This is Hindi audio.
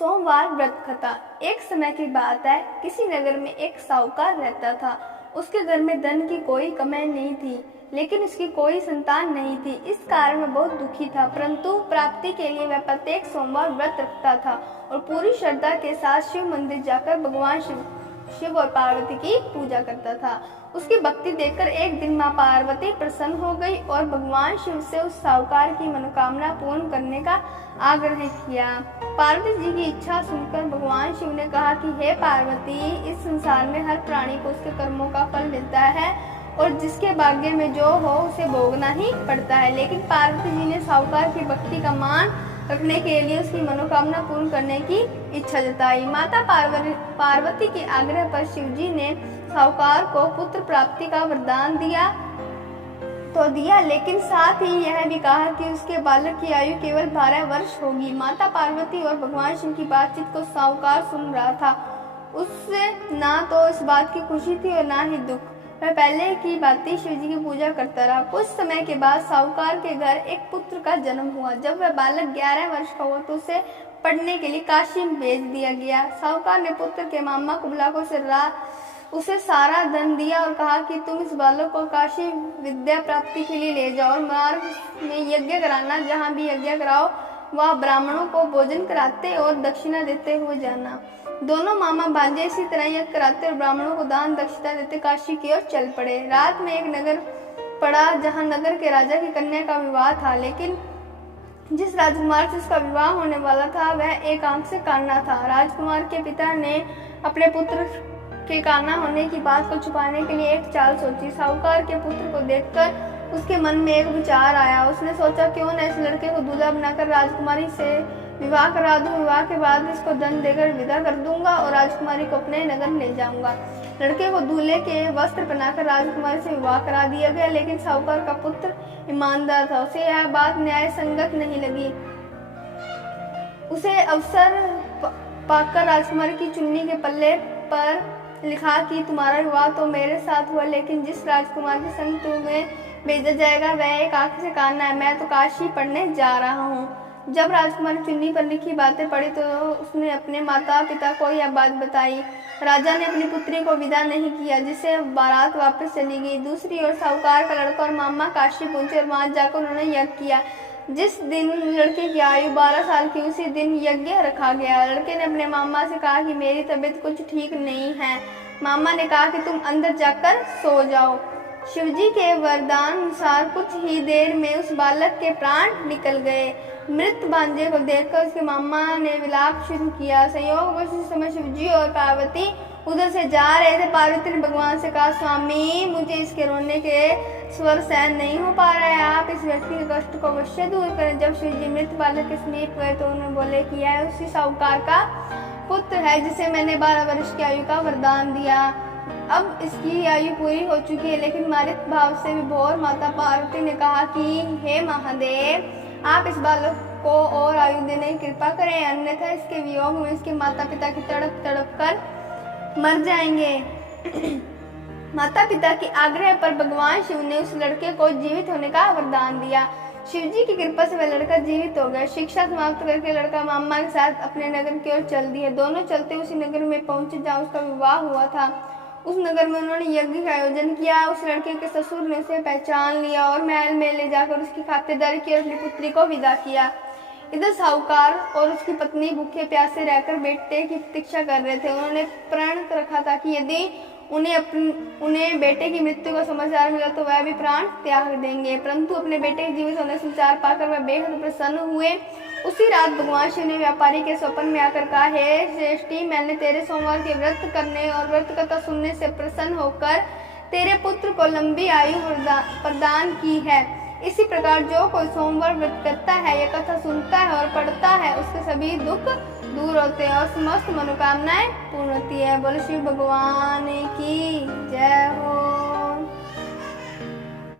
सोमवार व्रत कथा। एक समय की बात है, किसी नगर में एक साहूकार रहता था। उसके घर में धन की कोई कमी नहीं थी, लेकिन उसकी कोई संतान नहीं थी। इस कारण वह बहुत दुखी था, परंतु प्राप्ति के लिए वह प्रत्येक सोमवार व्रत रखता था और पूरी श्रद्धा के साथ शिव मंदिर जाकर भगवान शिव और पार्वती की पूजा करता था। उसकी भक्ति देखकर एक दिन माँ पार्वती प्रसन्न हो गई और भगवान शिव से उस साहूकार की मनोकामना पूर्ण करने का आग्रह किया। पार्वती जी की इच्छा सुनकर भगवान शिव ने कहा कि हे पार्वती, इस संसार में हर प्राणी को उसके कर्मों का फल मिलता है और जिसके भाग्य में जो हो उसे भोगना ही पड़ता है। लेकिन पार्वती जी ने साहूकार की भक्ति का मान रखने के लिए उसकी मनोकामना पूर्ण करने की इच्छा जताई। माता पार्वती के आग्रह पर शिव जी ने साहूकार को पुत्र प्राप्ति का वरदान दिया, लेकिन साथ ही यह भी कहा कि उसके बालक की आयु केवल 12 वर्ष होगी। माता पार्वती और भगवान शिव की बातचीत को साहूकार सुन रहा था। उससे ना तो इस बात की खुशी थी और ना ही दुख। वह पहले की भांति शिव जी की पूजा करता रहा। कुछ समय के बाद साहूकार के घर एक पुत्र का जन्म हुआ। जब वह बालक 11 वर्ष का हुआ तो उसे पढ़ने के लिए काशी में भेज दिया गया। साहूकार ने पुत्र के मामा को बुलाकर उसे सारा धन दिया और कहा कि तुम इस बालक को काशी विद्या प्राप्ति के लिए ले जाओ और मार्ग में यज्ञ कराना। जहाँ भी यज्ञ कराओ वह ब्राह्मणों को भोजन कराते और दक्षिणा देते हुए जाना। दोनों मामा भांजे इसी तरह यज्ञ कराते और ब्राह्मणों को दान दक्षिणा देते काशी की ओर चल पड़े। रात में एक नगर पड़ा जहाँ नगर के राजा की कन्या का विवाह था, लेकिन जिस राजकुमार से उसका विवाह होने वाला था वह एक आंख से काना था। राजकुमार के पिता ने अपने पुत्र के काना होने की बात को छुपाने के लिए एक चाल सोची। साहूकार के पुत्र को देखकर उसके मन में एक विचार आया। उसने सोचा, क्यों न इस लड़के को दूल्हा बनाकर राजकुमारी से विवाह करा दूं। विवाह के बाद इसको धन देकर विदा कर दूंगा और राजकुमारी को अपने नगर ले जाऊंगा। लड़के को दूल्हे के वस्त्र पहनाकर राजकुमारी से विवाह करा दिया गया, लेकिन साहूकार का पुत्र ईमानदार था। उसे यह बात न्याय संगत नहीं लगी। उसे अवसर पाकर राजकुमारी की चुन्नी के पल्ले पर लिखा कि तुम्हारा विवाह तो मेरे साथ हुआ, लेकिन जिस राजकुमार के संग तुम्हें भेजा जाएगा वह एक आंख से काना है। मैं तो काशी पढ़ने जा रहा हूँ। जब राजकुमार चुन्नी पर लिखी बातें पढ़ी तो उसने अपने माता पिता को यह बात बताई। राजा ने अपनी पुत्री को विदा नहीं किया, जिससे बारात वापस चली गई। दूसरी ओर साहूकार का लड़का और मामा काशी पहुंचे और वहां जाकर उन्होंने यज्ञ किया। जिस दिन लड़के की आयु 12 साल की, उसी दिन यज्ञ रखा गया। लड़के ने अपने मामा से कहा कि मेरी तबीयत कुछ ठीक नहीं है। मामा ने कहा कि तुम अंदर जाकर सो जाओ। शिवजी के वरदान अनुसार कुछ ही देर में उस बालक के प्राण निकल गए। मृत भांजे को देखकर उसके मामा ने विलाप शुरू किया। संयोगवश उस समय शिवजी और पार्वती उधर से जा रहे थे। पार्वती ने भगवान से कहा, स्वामी, मुझे इसके रोने के स्वर सहन नहीं हो पा रहा है। आप इस व्यक्ति के कष्ट को अवश्य दूर करें। जब शिवजी मृत बालक के समीप गए तो उन्होंने बोले कि यह उसी साहूकार का पुत्र है जिसे मैंने 12 वर्ष की आयु का वरदान दिया। अब इसकी आयु पूरी हो चुकी है, लेकिन मृत भाव से विभोर माता पार्वती ने कहा कि हे महादेव, आप इस बालक को और आयु देने की कृपा करें, अन्यथा इसके वियोग में इसके माता पिता की तड़प तड़प कर मर जाएंगे। माता पिता के आग्रह पर भगवान शिव ने उस लड़के को जीवित होने का वरदान दिया। शिवजी की कृपा से वह लड़का जीवित हो गया। शिक्षा समाप्त करके लड़का मामा के साथ अपने नगर की ओर चल दिए। दोनों चलते उसी नगर में पहुंचे जहाँ उसका विवाह हुआ था। उस नगर में उन्होंने यज्ञ का आयोजन किया। उस लड़के के ससुर ने उसे पहचान लिया और महल में ले जाकर उसकी खातिरदारी की और अपनी पुत्री को विदा किया। इधर साहूकार और उसकी पत्नी भूखे प्यासे रहकर बेटे की प्रतीक्षा कर रहे थे। उन्होंने प्रण रखा था कि यदि उन्हें बेटे की मृत्यु का समाचार मिला तो वह भी प्राण त्याग देंगे, परंतु अपने बेटे के जीवित होने समाचार पाकर वह बेहद प्रसन्न हुए। उसी रात भगवान शिव ने व्यापारी के स्वप्न में आकर कहा, हे श्रेष्ठी, मैंने तेरे सोमवार के व्रत करने और व्रत कथा सुनने से प्रसन्न होकर तेरे पुत्र को लंबी आयु प्रदान की है। इसी प्रकार जो कोई सोमवार व्रत करता है या कथा सुनता है और पढ़ता है, उसके सभी दुख दूर होते हैं और समस्त मनोकामनाएं पूर्ण होती है। बोलो शिव भगवान की जय हो।